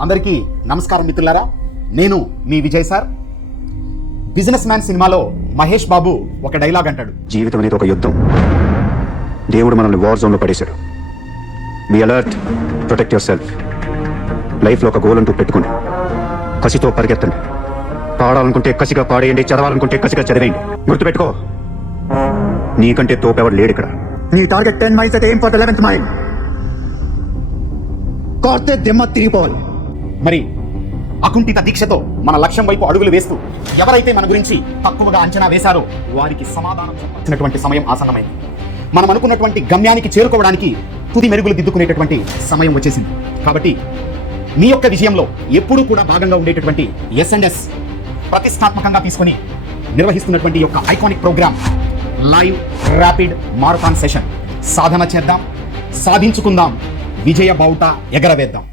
అందరికీ నమస్కారం మిత్రులారా. నేను మీ విజయ్ సార్. బిజినెస్ మ్యాన్ సినిమాలో మహేష్ బాబు ఒక డైలాగ్ అంటాడు. జీవితం అనేది ఒక యుద్ధం. దేవుడు మనల్ని వార్ జోన్లో పడేశాడు. Be alert protect yourself లైఫ్లో ఒక గోల్ అంటూ పెట్టుకోండి. కసితో పరిగెత్తండి. పాడాలనుకుంటే కసిగా పాడేయండి చదవాలనుకుంటే కసిగా చదివేయండి. గుర్తుపెట్టుకో నీకంటే తోపెవడు లేడు ఇక్కడ. నీ టార్గెట్ టెన్ మైల్స్ అయితే ఏం ఫర్ లెవెన్త్ మైల్ కోర్తే దిమ్మ తిరిగిపోవాలి. మరి అకుంఠిత దీక్షతో మన లక్ష్యం వైపు అడుగులు వేస్తూ ఎవరైతే మన గురించి తక్కువగా అంచనా వేశారో వారికి సమాధానం చెప్పాల్సినటువంటి సమయం ఆసన్నమైంది. మనం అనుకున్నటువంటి గమ్యానికి చేరుకోవడానికి తుది మెరుగులు దిద్దుకునేటటువంటి సమయం వచ్చేసింది. కాబట్టి మీ యొక్క విజయంలో ఎప్పుడూ కూడా భాగంగా ఉండేటటువంటి ఎస్ఎన్ఎస్ ప్రతిష్టాత్మకంగా తీసుకొని నిర్వహిస్తున్నటువంటి యొక్క iconic program live rapid marathon session. సాధన చేద్దాం సాధించుకుందాం విజయ బావుట ఎగరవేద్దాం.